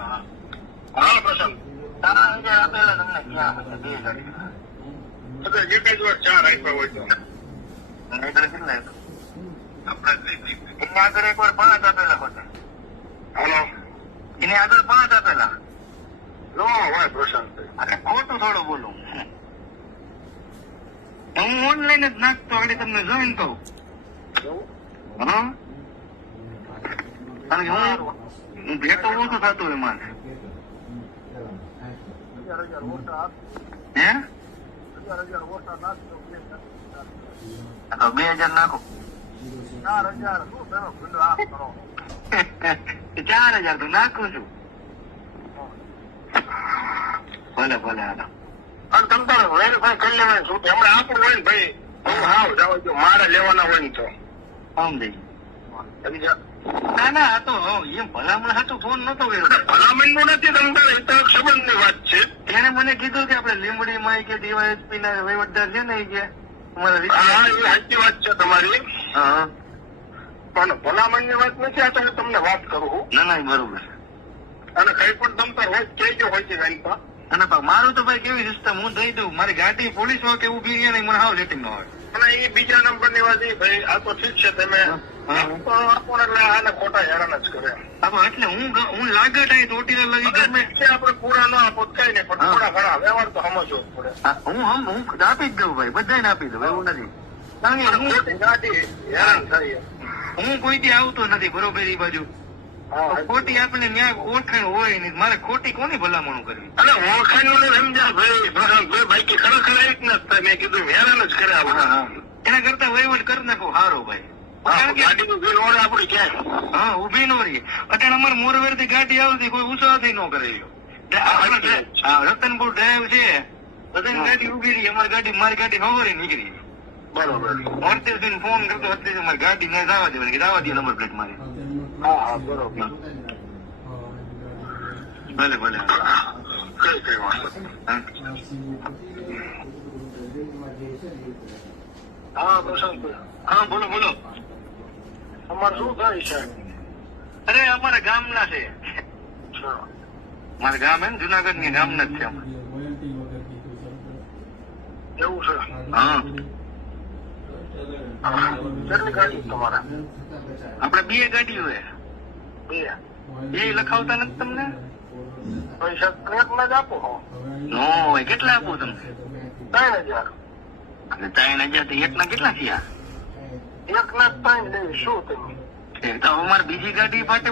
હા પ્રશાંત. તારા અંગે આપેલા તમને ક્યાં હતા? 2 ગાડી. અગર એક જ વાર 4 આપ્યા હોય તો આગળ કેટલા હતા? આપણે એને આગળ એકવાર 5 આપેલા હોતા. હાલો એને આગળ 5 આપેલા. નો હોય પ્રશાંત. અરે ખોટું થોડું બોલું. હું ઓનલાઈન જ નાખતો આગળ તમને જોઈન કહું. હા કારણ કે હું ભેટો ઓછું થતું એમાં. હે 2000 નાખો. 4000 તો નાખું છું. ભલે ભલે હાલો. અને તમે તો વેરીફાઈ કરી લેવાનું છું હમણાં આપણું હોય ને ભાઈ. હું હાવ જાવ જો મારે લેવાના હોય ને તો સમજી. સમજી જા. ના ના આ તો એમ ભલામણ હતું ફોન નતો કર્યો. ભલામણ નું નથી તમે હિતાક સંબંધ ની વાત છે. એને મને કીધું કે આપણે લીંબડી માં કે ડીવાયએસપી ના વહીવટદાર છે ને એ કે હા એ સાચી વાત છે તમારી. હા પણ ભલામણ ની વાત નથી આ તો હું તમને વાત કરું. ના ના બરોબર. અને કઈ પણ તમ તાર હોય કહેજો હોય છે જાણતા. અને મારું તો ભાઈ કેવી સિસ્ટમ હું દઈ દઉં. મારી ગાડી પોલીસ હોય કે ઉભી રહે ને મને હાવ સેટિંગ ન હોય. અને એ બીજા નંબર ની વાત ભાઈ આ તો ઠીક છે તમે આપણને આને ખોટા હેરાન જ કરે. એટલે હું લાગત આવી ચોટીલા લગી ગમે આપડે પૂરા ના આપો કઈ નહીં પણ થોડા ઘણા વ્યવહાર તો સમજવો પડે. હું આપી જ દઉં ભાઈ બધાને આપી દઉં એવું નથી. કારણ કે ગાડી હેરાન થાય. હું કોઈથી આવતો નથી બરોબર એ બાજુ. ખોટી આપણે ન્યાય ઓળખાણ હોય નહીં. મારે ખોટી કોની ભલામણું કરવી? અને ઓળખાણ નું સમજ્યા ભાઈ ભાઈ બાકી ખરેખર આવી જ નથી. મેં કીધું હેરાન જ કરે એના કરતા વહીવટ કરી નાખો સારો ભાઈ. ગાડીનું બિલ ઓળે આપડે ક્યાંય હા ઉભી નો રહી. અત્યારે અમારે મોરવેર થી ગાડી આવતી કોઈ ઉત્સાહથી ન કરે. રતનપુર ડ્રાઈવ છે બધાની ગાડી ઉભી રહી. અમારી ગાડી મારી ગાડી નવરી નીકળી. બરોબર. અર્તેશભાઈ ફોન કરતો અત્યારે મારી ગાડી ને જવા દેવાની જવા દે નંબર પ્લેટ મારી. હા હા બરોબર. ભલે ભલે કઈ વાંધો હા પ્રશાંત. હા બોલો બોલો. અમારે શું થાય છે? અરે અમારા ગામના છે. મારા ગામ એમ જુનાગઢ ની ગામના જ છે અમે. એવું છે? હા કેટલી ગાડી તમારા? આપડે 2 ગાડીઓ હે. 2 એ લખાવતા નથી તમને? પૈસા ક્રેકમાં જ આપો. નો હોય કેટલા આપું તમને? 3000. અને 3000 તો એક ના કેટલા થયા? 1 લાખ 5 લેવી શું તમે? તો અમારે બીજી ગાડી માટે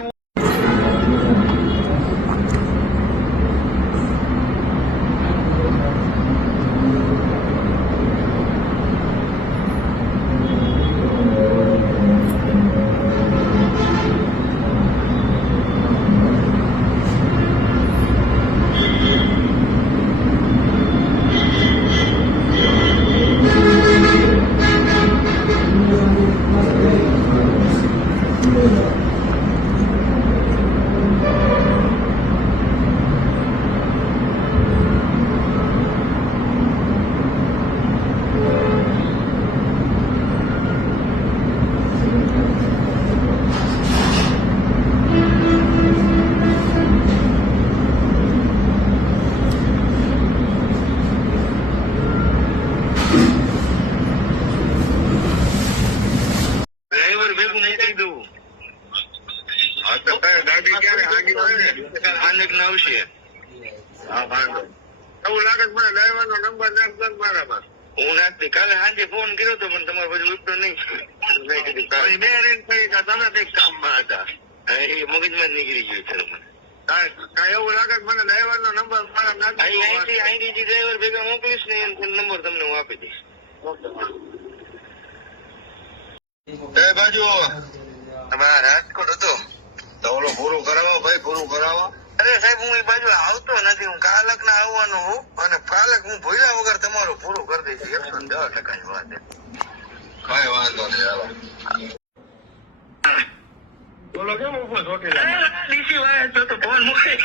ગાડી ક્યારે આગી આવશે? હા વાંધો. એવું લાગે મને ડ્રાઈવર નો નંબર નાખતો મારામાં. હું નાખતી કાલે સાંજે ફોન કર્યો હતો પણ તમારે પછી ઉઠતો નહીં. 2 રેન્જ થઈ ગયા તમે કઈક કામમાં હતા. એ મગજમાં જ નીકળી ગયું છે મને. એવું લાગે મને ડ્રાઈવર નો નંબર મારા નાખતો. અહીંથી જે ડ્રાઈવર ભેગા મોકલીશ ને એનો નંબર તમને હું આપી દઈશ. કઈ બાજુ તમારા રાજકોટ હતો તો ઓલો પૂરું કરાવો ભાઈ પૂરું કરાવો. અરે સાહેબ હું એ બાજુ આવતો નથી. હું કાલક ના આવવાનો હું અને કાલક હું ભૂલ્યા વગર તમારું પૂરું કરી દઈશ. 110% ની વાત. કઈ વાંધો નહીં હાલો. બોલો કેમ ઉભો ચોટી ડીસી વાય તો ફોન મૂકી